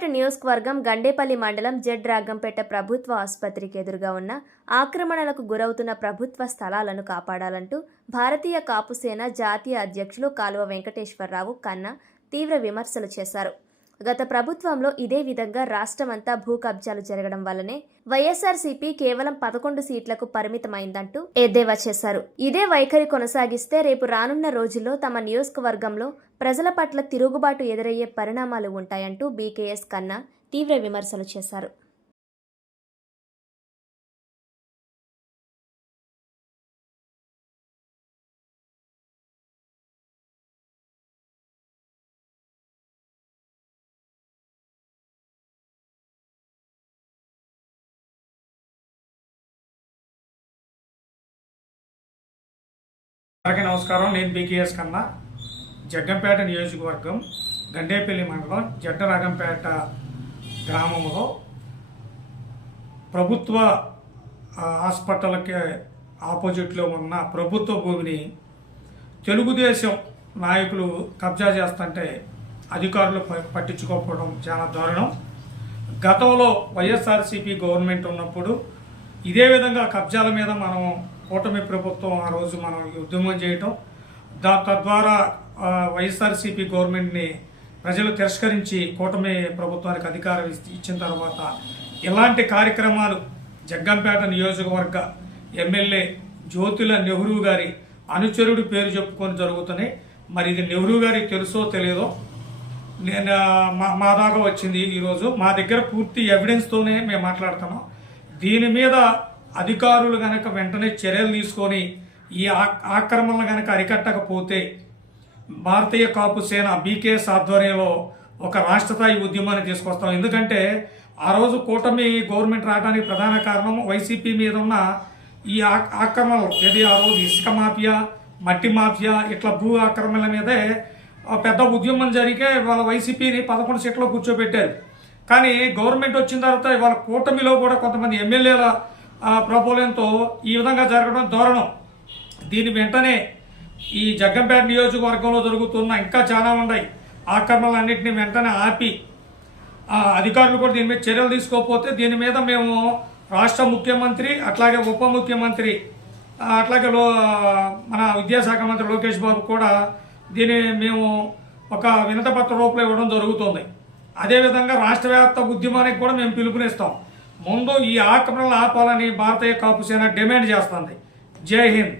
జగ్గంపేట నియోజకవర్గం గండేపల్లి మండలం జెడ్ రాగంపేట ప్రభుత్వ ఆసుపత్రికి ఎదురుగా ఉన్న ఆక్రమణలకు గురవుతున్న ప్రభుత్వ స్థలాలను కాపాడాలంటూ భారతీయ కాపుసేన జాతీయ అధ్యక్షులు కాలువ వెంకటేశ్వరరావు కన్నా తీవ్ర విమర్శలు చేశారు. గత ప్రభుత్వంలో ఇదే విధంగా రాష్ట్రమంతా భూ కబ్జాలు జరగడం వల్లనే వైఎస్ఆర్సీపీ కేవలం పదకొండు సీట్లకు పరిమితమైందంటూ ఎద్దేవా చేశారు. ఇదే వైఖరి కొనసాగిస్తే రేపు రానున్న రోజుల్లో తమ నియోజకవర్గంలో ప్రజల పట్ల తిరుగుబాటు ఎదురయ్యే పరిణామాలు ఉంటాయంటూ బీకేఎస్ కన్నా తీవ్ర విమర్శలు చేశారు. అందరికీ నమస్కారం. నేను బీకేఎస్ కన్నా జగ్గంపేట నియోజకవర్గం గండేపల్లి మండలం జడ్డరాగంపేట గ్రామంలో ప్రభుత్వ హాస్పిటల్కి ఆపోజిట్లో ఉన్న ప్రభుత్వ భూమిని తెలుగుదేశం నాయకులు కబ్జా చేస్తుంటే అధికారులు ప- పట్టించుకోకపోవడం చాలా దారుణం. గతంలో వైఎస్ఆర్సీపీ గవర్నమెంట్ ఉన్నప్పుడు ఇదే విధంగా కబ్జాల మీద మనం కూటమి ప్రభుత్వం ఆ రోజు మనం ఉద్యమం చేయటం. దా తద్వారా వైఎస్ఆర్సీపీ గవర్నమెంట్ని ప్రజలు తిరస్కరించి కూటమి ప్రభుత్వానికి అధికారం ఇచ్చిన తర్వాత ఇలాంటి కార్యక్రమాలు జగ్గంపేట నియోజకవర్గ ఎమ్మెల్యే జ్యోతుల నెహ్రూ గారి అనుచరుడు పేరు చెప్పుకొని జరుగుతున్నాయి. మరి ఇది నెహ్రూ గారికి తెలుసో తెలియదో నేను మా మా దాకా వచ్చింది ఈరోజు మా దగ్గర పూర్తి ఎవిడెన్స్తోనే మేము మాట్లాడుతున్నాం. దీని మీద అధికారులు గనక వెంటనే చర్యలు తీసుకొని ఈ ఆ- ఆక్రమణలు గనక అరికట్టకపోతే భారతీయ కాపు సేన బీకేఎస్ ఆధ్వర్యంలో ఒక రాష్ట్ర స్థాయి ఉద్యమాన్ని తీసుకొస్తాం. ఎందుకంటే ఆ రోజు కూటమి గవర్నమెంట్ రావడానికి ప్రధాన కారణం వైసీపీ మీద ఉన్న ఈ ఆక్రమణలు. ఏది ఆ రోజు ఇసుక మాఫియా మట్టి మాఫియా ఇట్లా భూ ఆక్రమణల మీదే పెద్ద ఉద్యమం జరిగే వాళ్ళ వైసీపీని పదకొండు సీట్లో కూర్చోబెట్టారు. కానీ గవర్నమెంట్ వచ్చిన తర్వాత వాళ్ళ కూటమిలో కూడా కొంతమంది ఎమ్మెల్యేల ఆ, ఈ విధంగా జరగడం దారుణం. దీని వెంటనే ఈ జగ్గంపేట నియోజకవర్గంలో జరుగుతున్న ఇంకా చాలా ఉన్నాయి. ఆక్రమణలన్నింటినీ వెంటనే ఆపి అధికారులు కూడా దీని మీద చర్యలు తీసుకోకపోతే దీని మీద మేము రాష్ట్ర ముఖ్యమంత్రి అట్లాగే ఉప ముఖ్యమంత్రి అట్లాగే లో మన విద్యాశాఖ మంత్రి లోకేష్ బాబు కూడా దీన్ని మేము ఒక వినతపత్ర రూపంలో ఇవ్వడం జరుగుతుంది. అదేవిధంగా రాష్ట్ర వ్యాప్త ఉద్యమానికి కూడా మేము పిలుపునిస్తాం. ముందు ఈ ఆక్రమణలు ఆపాలని భారతీయ కాపు సేన డిమాండ్ చేస్తుంది. జై హింద్.